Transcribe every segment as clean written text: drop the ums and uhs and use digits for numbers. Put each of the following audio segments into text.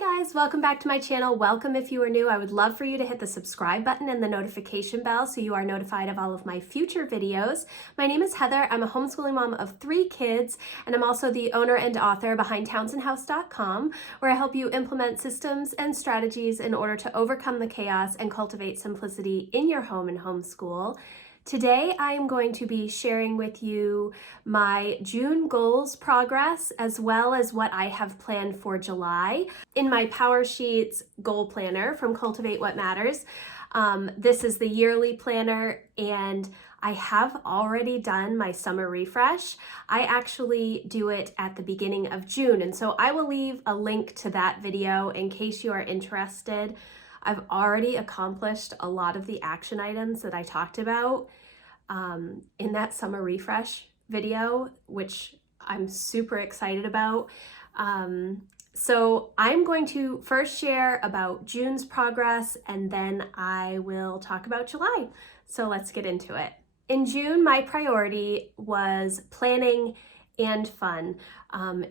Hi guys, welcome back to my channel. Welcome if you are new. I would love for you to hit the subscribe button and the notification bell so you are notified of all of my future videos. My name is Heather. I'm a homeschooling mom of 3 kids, and I'm also the owner and author behind townsandhouse.com, where I help you implement systems and strategies in order to overcome the chaos and cultivate simplicity in your home and homeschool. Today, I am going to be sharing with you my June goals progress, as well as what I have planned for July in my PowerSheets Goal Planner from Cultivate What Matters. This is the yearly planner, and I have already done my summer refresh. I actually do it at the beginning of June, and so I will leave a link to that video in case you are interested. I've already accomplished a lot of the action items that I talked about in that summer refresh video, which I'm super excited about. So I'm going to first share about June's progress, and then I will talk about July. So let's get into it. In June, my priority was planning and fun.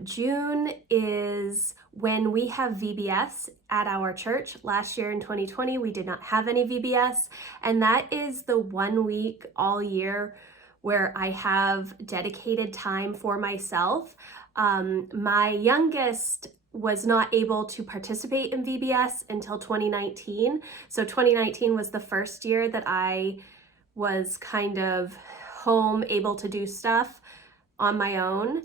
June is when we have VBS at our church. Last year in 2020, we did not have any VBS, and that is the 1 week all year where I have dedicated time for myself. My youngest was not able to participate in VBS until 2019. So 2019 was the first year that I was kind of home, able to do stuff on my own.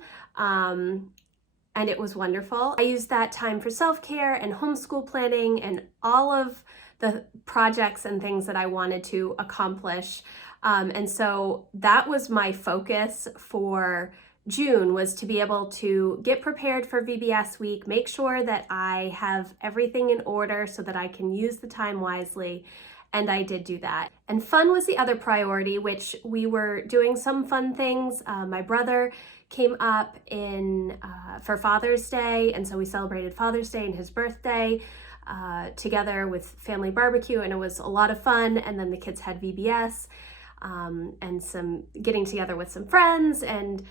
And it was wonderful. I used that time for self-care and homeschool planning and all of the projects and things that I wanted to accomplish. And so that was my focus for June, was to be able to get prepared for VBS week, make sure that I have everything in order so that I can use the time wisely. And I did do that. And fun was the other priority, which we were doing some fun things. My brother came up for Father's Day, and so we celebrated Father's Day and his birthday together with family barbecue, and it was a lot of fun. And then the kids had VBS and some getting together with some friends and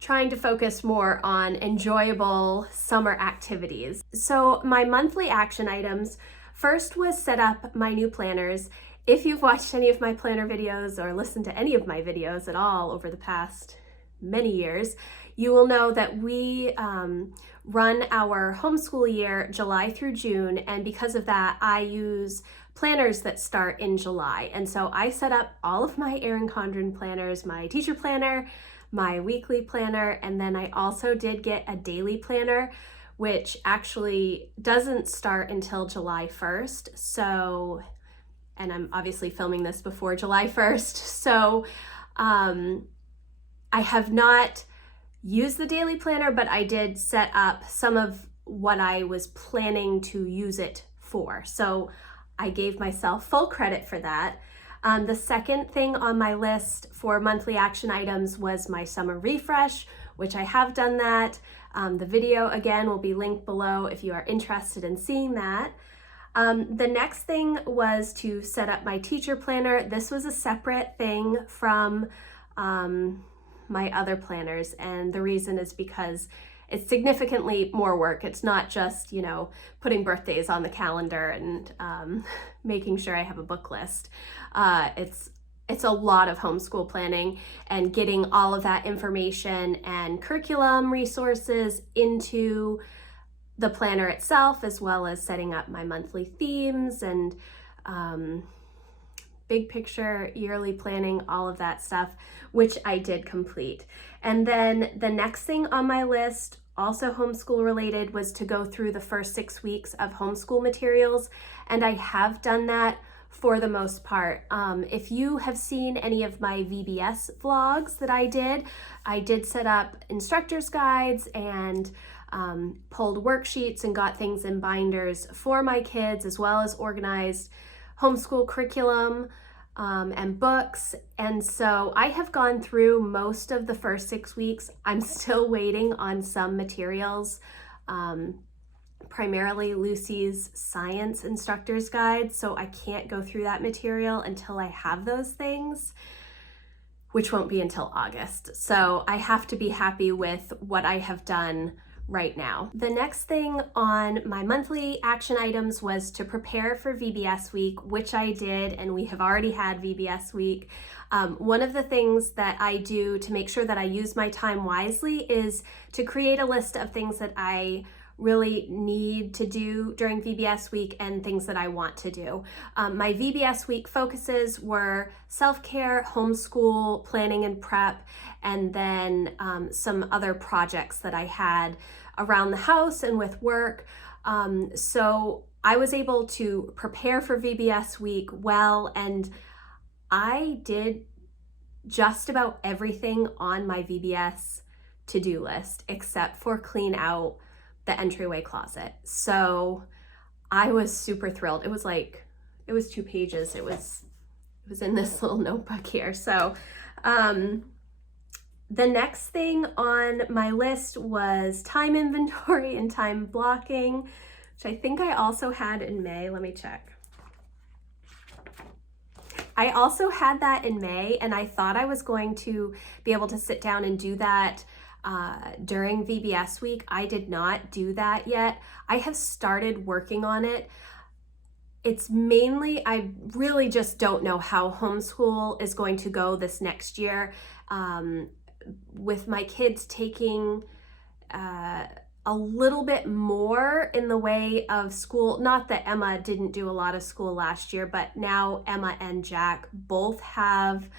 trying to focus more on enjoyable summer activities. So my monthly action items, first was set up my new planners. If you've watched any of my planner videos or listened to any of my videos at all over the past many years, you will know that we run our homeschool year July through June, and because of that, I use planners that start in July. And so I set up all of my Erin Condren planners, my teacher planner, my weekly planner, and then I also did get a daily planner, which actually doesn't start until July 1st. So, and I'm obviously filming this before July 1st. So I have not used the daily planner, but I did set up some of what I was planning to use it for. So I gave myself full credit for that. The second thing on my list for monthly action items was my summer refresh, which I have done that. The video, again, will be linked below if you are interested in seeing that. The next thing was to set up my teacher planner. This was a separate thing from my other planners, and the reason is because it's significantly more work. It's not just, putting birthdays on the calendar and making sure I have a book list. It's a lot of homeschool planning and getting all of that information and curriculum resources into the planner itself, as well as setting up my monthly themes and big picture, yearly planning, all of that stuff, which I did complete. And then the next thing on my list, also homeschool related, was to go through the first 6 weeks of homeschool materials. And I have done that for the most part. If you have seen any of my VBS vlogs that I did set up instructor's guides and pulled worksheets and got things in binders for my kids, as well as organized homeschool curriculum and books. And so I have gone through most of the first 6 weeks. I'm still waiting on some materials, primarily Lucy's science instructor's guide. So I can't go through that material until I have those things, which won't be until August. So I have to be happy with what I have done right now. The next thing on my monthly action items was to prepare for VBS week, which I did, and we have already had VBS week. One of the things that I do to make sure that I use my time wisely is to create a list of things that I really need to do during VBS week and things that I want to do. My VBS week focuses were self-care, homeschool, planning and prep, and then some other projects that I had around the house and with work. So I was able to prepare for VBS week well, and I did just about everything on my VBS to-do list except for clean out the entryway closet. So I was super thrilled. It was 2 pages. It was in this little notebook here. So the next thing on my list was time inventory and time blocking, which I think I also had in May. Let me check. I also had that in May, and I thought I was going to be able to sit down and do that during VBS week. I did not do that yet. I have started working on it. It's mainly, I really just don't know how homeschool is going to go this next year. With my kids taking a little bit more in the way of school, not that Emma didn't do a lot of school last year, but now Emma and Jack both have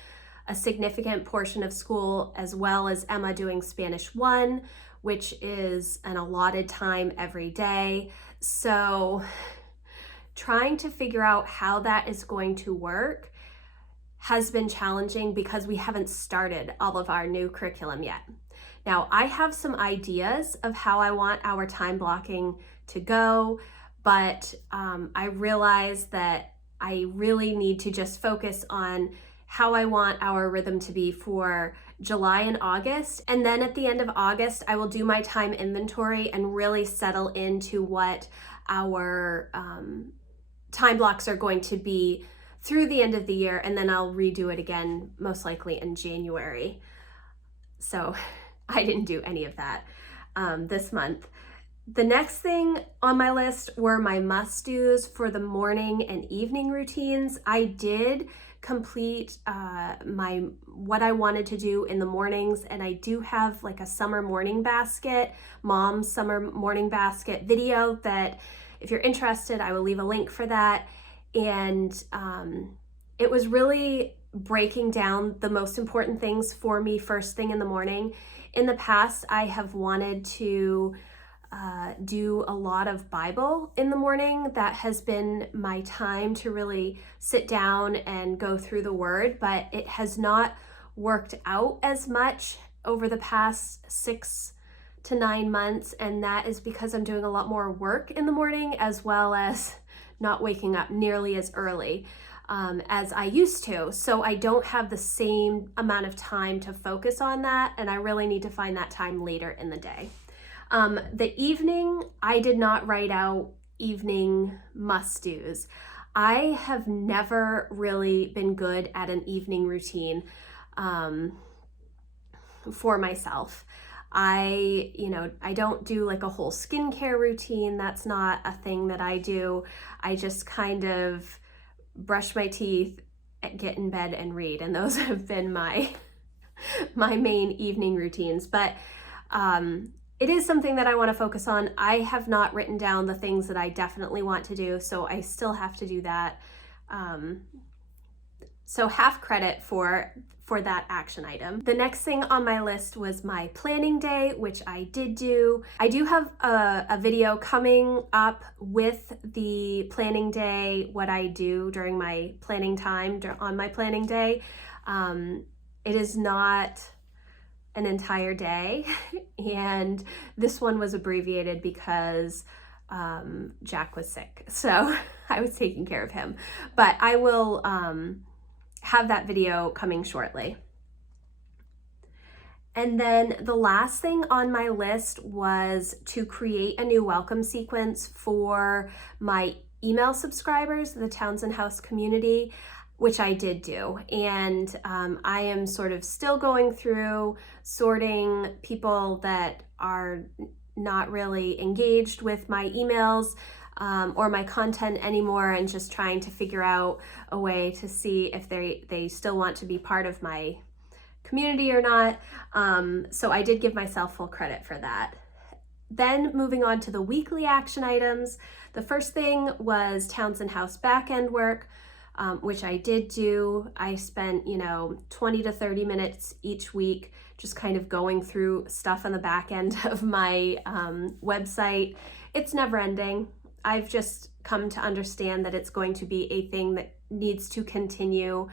a significant portion of school, as well as Emma doing Spanish 1, which is an allotted time every day. So trying to figure out how that is going to work has been challenging because we haven't started all of our new curriculum yet. Now, I have some ideas of how I want our time blocking to go, but I realize that I really need to just focus on how I want our rhythm to be for July and August. And then at the end of August, I will do my time inventory and really settle into what our time blocks are going to be through the end of the year. And then I'll redo it again, most likely in January. So I didn't do any of that this month. The next thing on my list were my must-dos for the morning and evening routines. I did complete what I wanted to do in the mornings, and I do have like a summer morning basket, mom's summer morning basket video that if you're interested, I will leave a link for that. And it was really breaking down the most important things for me first thing in the morning. In the past, I have wanted to do a lot of Bible in the morning. That has been my time to really sit down and go through the Word, but it has not worked out as much over the past 6 to 9 months, and that is because I'm doing a lot more work in the morning, as well as not waking up nearly as early as I used to. So I don't have the same amount of time to focus on that, and I really need to find that time later in the day. The evening, I did not write out evening must-dos. I have never really been good at an evening routine for myself. I don't do like a whole skincare routine. That's not a thing that I do. I just kind of brush my teeth, get in bed and read. And those have been my main evening routines. But it is something that I want to focus on. I have not written down the things that I definitely want to do, so I still have to do that. So half credit for that action item. The next thing on my list was my planning day, which I did do. I do have a video coming up with the planning day, what I do during my planning time on my planning day. It is not an entire day, and this one was abbreviated because Jack was sick, so I was taking care of him. But I will have that video coming shortly. And then the last thing on my list was to create a new welcome sequence for my email subscribers, the Townsend House community, which I did do. And I am sort of still going through sorting people that are not really engaged with my emails or my content anymore, and just trying to figure out a way to see if they still want to be part of my community or not. So I did give myself full credit for that. Then moving on to the weekly action items, the first thing was Townsend House backend work, which I did do. I spent, 20 to 30 minutes each week just kind of going through stuff on the back end of my website. It's never ending. I've just come to understand that it's going to be a thing that needs to continue.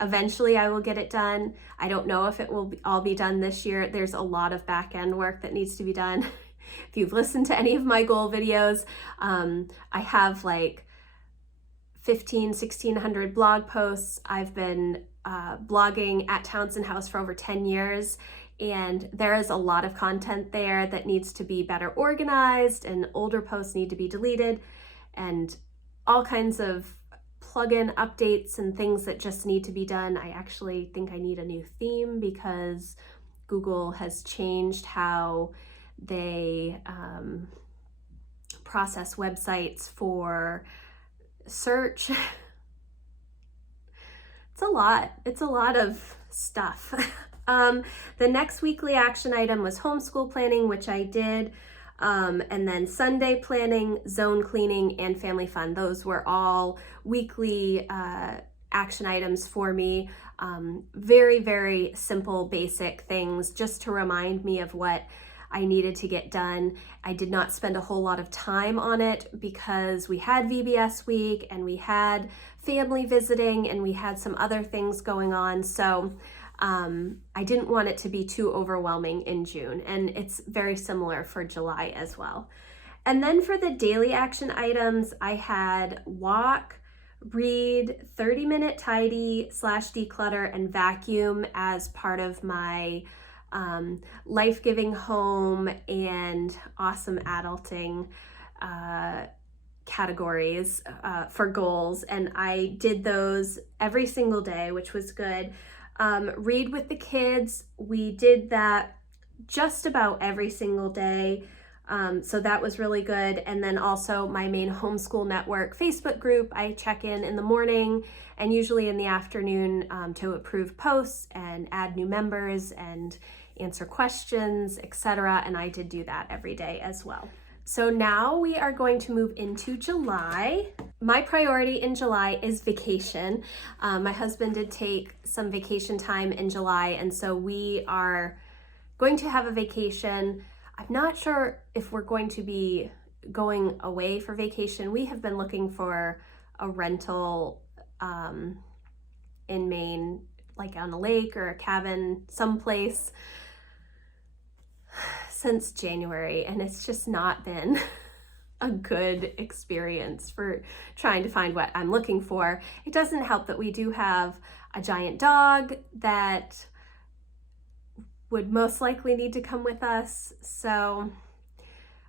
Eventually I will get it done. I don't know if it will all be done this year. There's a lot of back end work that needs to be done. If you've listened to any of my goal videos, I have like 1,600 blog posts. I've been blogging at Townsend House for over 10 years, and there is a lot of content there that needs to be better organized, and older posts need to be deleted, and all kinds of plugin updates and things that just need to be done. I actually think I need a new theme because Google has changed how they process websites for search. It's a lot of stuff. The next weekly action item was homeschool planning, which I did. And then Sunday planning, zone cleaning, and family fun. Those were all weekly action items for me. Very, very simple, basic things just to remind me of what I needed to get done. I did not spend a whole lot of time on it because we had VBS week and we had family visiting and we had some other things going on. So I didn't want it to be too overwhelming in June, and it's very similar for July as well. And then for the daily action items, I had walk, read, 30-minute tidy / declutter, and vacuum as part of my life-giving home and awesome adulting categories for goals. And I did those every single day, which was good. Read with the kids, we did that just about every single day. So that was really good. And then also my main homeschool network Facebook group, I check in the morning and usually in the afternoon to approve posts and add new members and answer questions, etc. And I did do that every day as well. So now we are going to move into July. My priority in July is vacation. My husband did take some vacation time in July, and so we are going to have a vacation. I'm not sure if we're going to be going away for vacation. We have been looking for a rental in Maine, like on a lake or a cabin someplace, since January, and it's just not been a good experience for trying to find what I'm looking for. It doesn't help that we do have a giant dog that would most likely need to come with us, so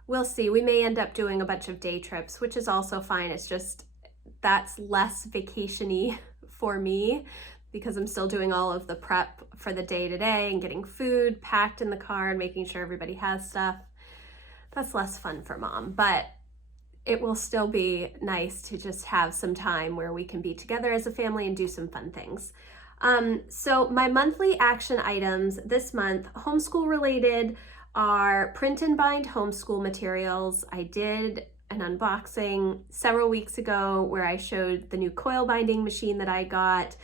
we'll see. We may end up doing a bunch of day trips, which is also fine. It's just that's less vacation-y for me because I'm still doing all of the prep for the day-to-day and getting food packed in the car and making sure everybody has stuff. That's less fun for mom, but it will still be nice to just have some time where we can be together as a family and do some fun things. So my monthly action items this month, homeschool related, are print and bind homeschool materials. I did an unboxing several weeks ago where I showed the new coil binding machine that I got.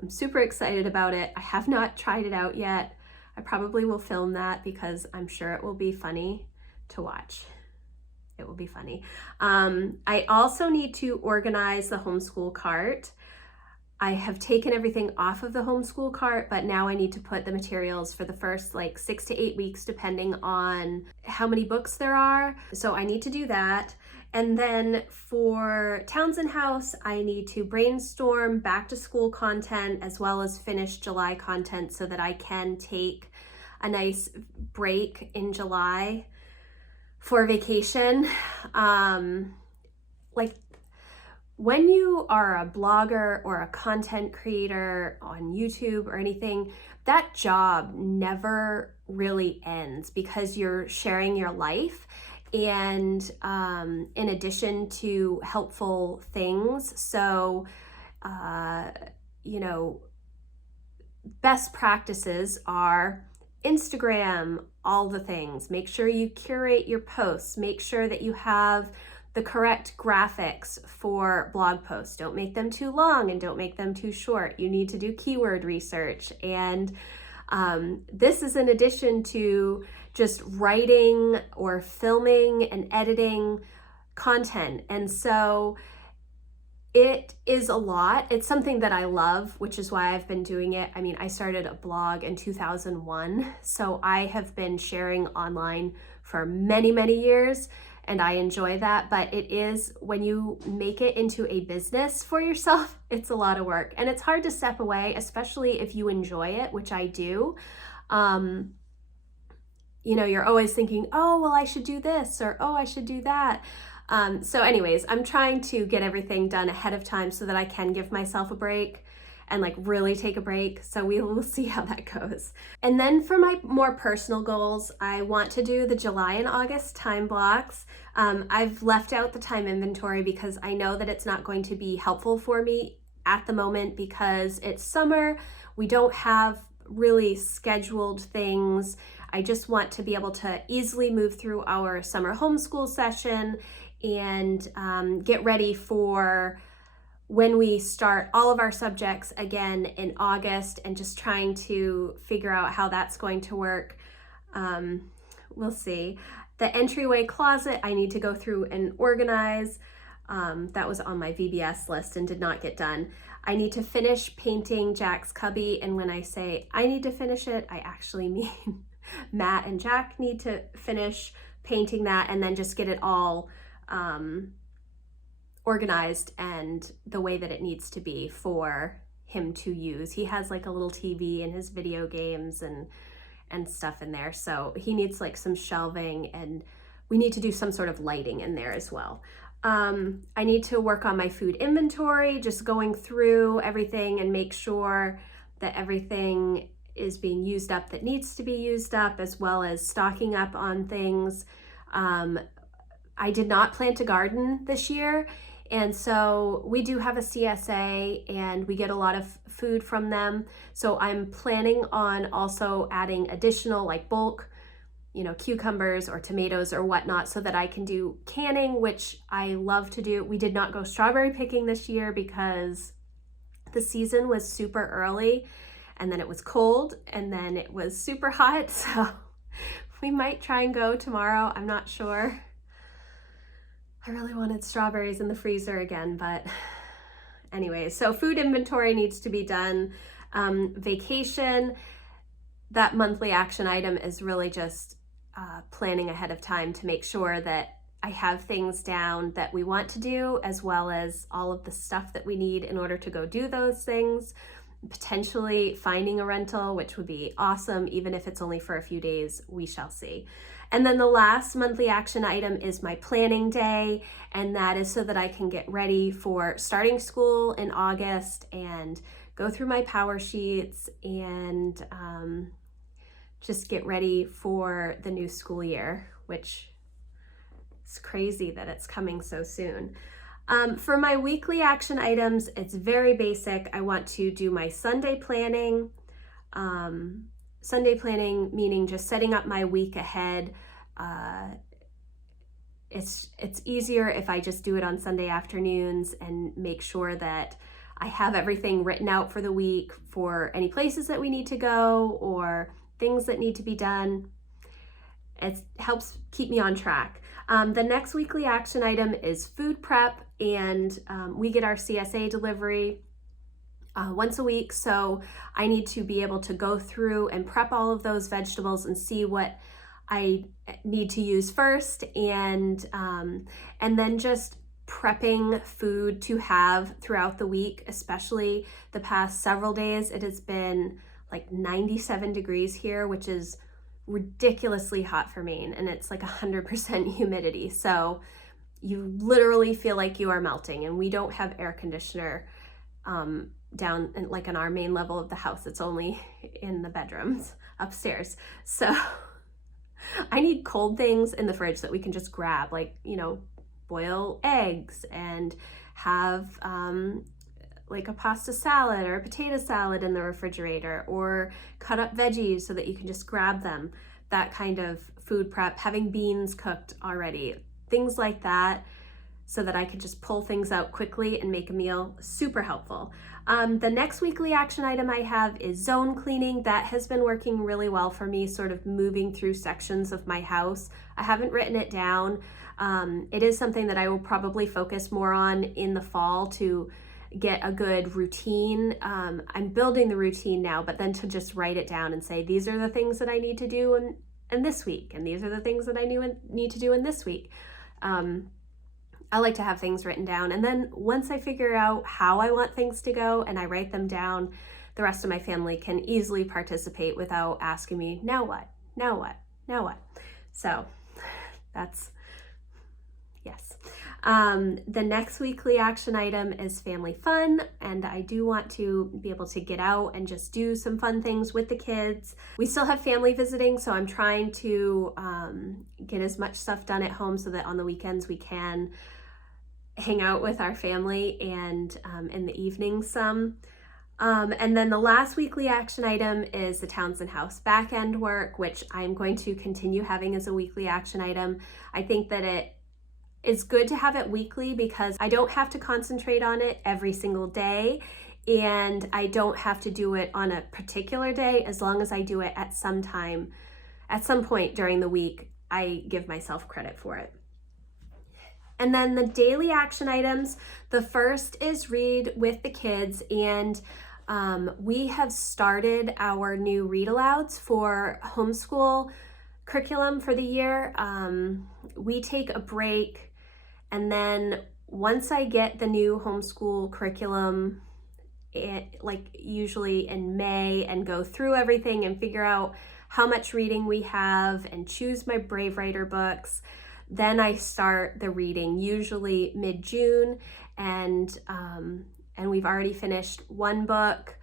I'm super excited about it. I have not tried it out yet. I probably will film that because I'm sure it will be funny to watch. It will be funny. I also need to organize the homeschool cart. I have taken everything off of the homeschool cart, but now I need to put the materials for the first 6 to 8 weeks, depending on how many books there are. So I need to do that. And then for Townsend House, I need to brainstorm back to school content as well as finish July content so that I can take a nice break in July for vacation. When you are a blogger or a content creator on YouTube or anything, that job never really ends, because you're sharing your life. And in addition to helpful things, so, you know, best practices are Instagram, all the things. Make sure you curate your posts. Make sure that you have the correct graphics for blog posts. Don't make them too long and don't make them too short. You need to do keyword research. And this is in addition to just writing or filming and editing content. And so it is a lot. It's something that I love, which is why I've been doing it. I mean, I started a blog in 2001, so I have been sharing online for many, many years, and I enjoy that. But it is, when you make it into a business for yourself, it's a lot of work, and it's hard to step away, especially if you enjoy it, which I do. You know, you're always thinking, oh, well, I should do this, or oh, I should do that. So anyways, I'm trying to get everything done ahead of time so that I can give myself a break and like really take a break. So we will see how that goes. And then for my more personal goals, I want to do the July and August time blocks. I've left out the time inventory because I know that it's not going to be helpful for me at the moment because it's summer. We don't have really scheduled things. I just want to be able to easily move through our summer homeschool session and get ready for when we start all of our subjects again in August, and just trying to figure out how that's going to work. We'll see. The entryway closet, I need to go through and organize. That was on my VBS list and did not get done. I need to finish painting Jack's cubby, and when I say I need to finish it, I actually mean Matt and Jack need to finish painting that, and then just get it all organized and the way that it needs to be for him to use. He has like a little TV and his video games and stuff in there, so he needs like some shelving, and we need to do some sort of lighting in there as well. I need to work on my food inventory, just going through everything and make sure that everything is being used up that needs to be used up, as well as stocking up on things. I did not plant a garden this year, and so we do have a CSA and we get a lot of food from them. So I'm planning on also adding additional like bulk, you know, cucumbers or tomatoes or whatnot, so that I can do canning, which I love to do. We did not go strawberry picking this year because the season was super early, and then it was cold, and then it was super hot. So we might try and go tomorrow. I'm not sure. I really wanted strawberries in the freezer again, but anyways, so food inventory needs to be done. Vacation, that monthly action item is really just planning ahead of time to make sure that I have things down that we want to do, as well as all of the stuff that we need in order to go do those things. Potentially finding a rental, which would be awesome, even if it's only for a few days, we shall see. And then the last monthly action item is my planning day, and that is so that I can get ready for starting school in August and go through my PowerSheets and just get ready for the new school year, which is crazy that it's coming so soon. For my weekly action items, it's very basic. I want to do my Sunday planning. Sunday planning meaning just setting up my week ahead. It's easier if I just do it on Sunday afternoons and make sure that I have everything written out for the week for any places that we need to go or things that need to be done. It helps keep me on track. The next weekly action item is food prep, and we get our CSA delivery once a week, so I need to be able to go through and prep all of those vegetables and see what I need to use first, and then just prepping food to have throughout the week, especially the past several days. It has been like 97 degrees here, which is ridiculously hot for Maine, and it's like 100% humidity. So you literally feel like you are melting, and we don't have air conditioner down in, like, in our main level of the house. It's only in the bedrooms upstairs. So I need cold things in the fridge that we can just grab, like, you know, boil eggs and have like a pasta salad or a potato salad in the refrigerator, or cut up veggies so that you can just grab them. That kind of food prep, having beans cooked already, things like that, so that I could just pull things out quickly and make a meal. Super helpful. The next weekly action item I have is zone cleaning. That has been working really well for me, sort of moving through sections of my house. I haven't written it down. It is something that I will probably focus more on in the fall to get a good routine. I'm building the routine now, but then to just write it down and say, these are the things that I need to do in this week, and these are the things that I need to do in this week. I like to have things written down, and then once I figure out how I want things to go and I write them down, the rest of my family can easily participate without asking me, now what, now what, now what? So that's, yes. The next weekly action item is family fun, and I do want to be able to get out and just do some fun things with the kids. We still have family visiting, so I'm trying to get as much stuff done at home so that on the weekends we can hang out with our family, and in the evening some. And then the last weekly action item is the Townsend House back-end work, which I'm going to continue having as a weekly action item. I think that it is good to have it weekly because I don't have to concentrate on it every single day, and I don't have to do it on a particular day. As long as I do it at some time, at some point during the week, I give myself credit for it. And then the daily action items, the first is read with the kids, and we have started our new read alouds for homeschool curriculum for the year. We take a break, and then once I get the new homeschool curriculum, like usually in May, and go through everything and figure out how much reading we have and choose my Brave Writer books, then I start the reading, usually mid-June, and we've already finished one book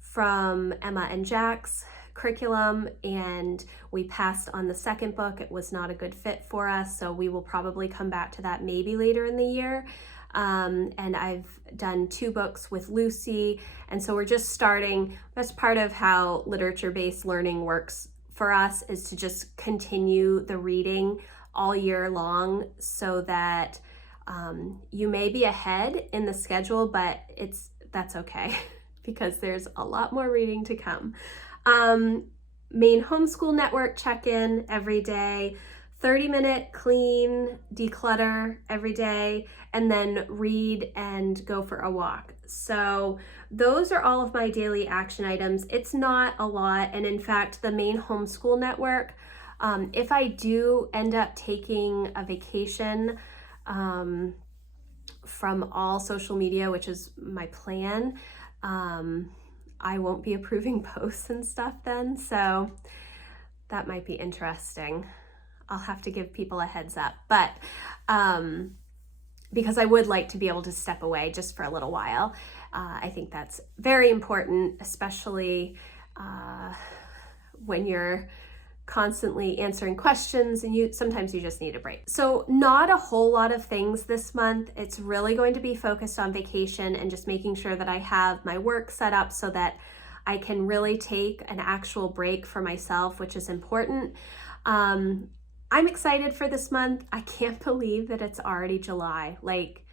from Emma and Jack's curriculum, and we passed on the second book. It was not a good fit for us, so we will probably come back to that maybe later in the year. And I've done 2 books with Lucy, and so we're just starting. That's part of how literature-based learning works for us, is to just continue the reading all year long, so that you may be ahead in the schedule, but that's okay because there's a lot more reading to come. Main homeschool network check-in every day, 30-minute clean, declutter every day, and then read and go for a walk. So those are all of my daily action items. It's not a lot, and in fact, the main homeschool network, if I do end up taking a vacation from all social media, which is my plan, I won't be approving posts and stuff then, so that might be interesting. I'll have to give people a heads up, but because I would like to be able to step away just for a little while. I think that's very important, especially when you're constantly answering questions, and sometimes you just need a break. So not a whole lot of things this month. It's really going to be focused on vacation and just making sure that I have my work set up so that I can really take an actual break for myself, which is important. I'm excited for this month. I can't believe that it's already July. Like,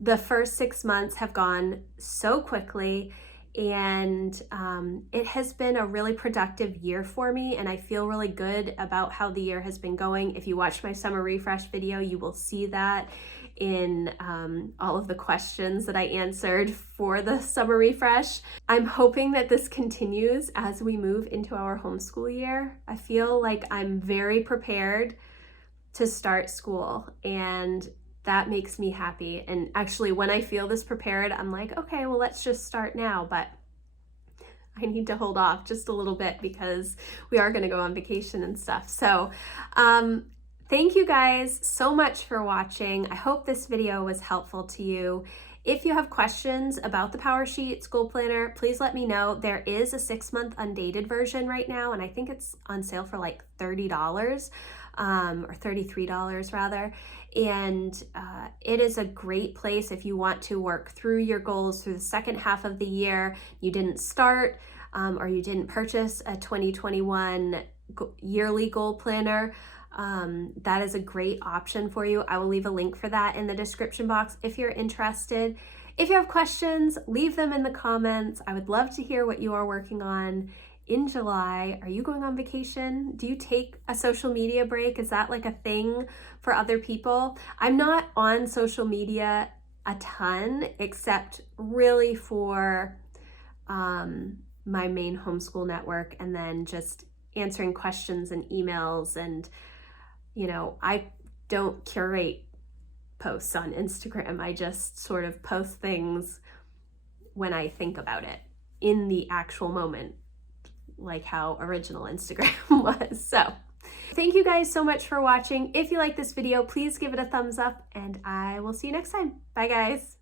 the first 6 months have gone so quickly, and it has been a really productive year for me, and I feel really good about how the year has been going. If you watch my summer refresh video, you will see that in all of the questions that I answered for the summer refresh. I'm hoping that this continues as we move into our homeschool year. I feel like I'm very prepared to start school, and that makes me happy. And actually, when I feel this prepared, I'm like, okay, well, let's just start now. But I need to hold off just a little bit because we are going to go on vacation and stuff. So thank you guys so much for watching. I hope this video was helpful to you. If you have questions about the PowerSheets Goal Planner, please let me know. There is a 6-month undated version right now, and I think it's on sale for like $30 or $33 rather. And it is a great place if you want to work through your goals through the second half of the year. You didn't start or you didn't purchase a 2021 yearly goal planner. That is a great option for you. I will leave a link for that in the description box if you're interested. If you have questions, leave them in the comments. I would love to hear what you are working on in July. Are you going on vacation? Do you take a social media break? Is that like a thing for other people? I'm not on social media a ton, except really for my main homeschool network, and then just answering questions and emails. And you know, I don't curate posts on Instagram. I just sort of post things when I think about it in the actual moment, like how original Instagram was. So thank you guys so much for watching. If you like this video, please give it a thumbs up, and I will see you next time. Bye guys.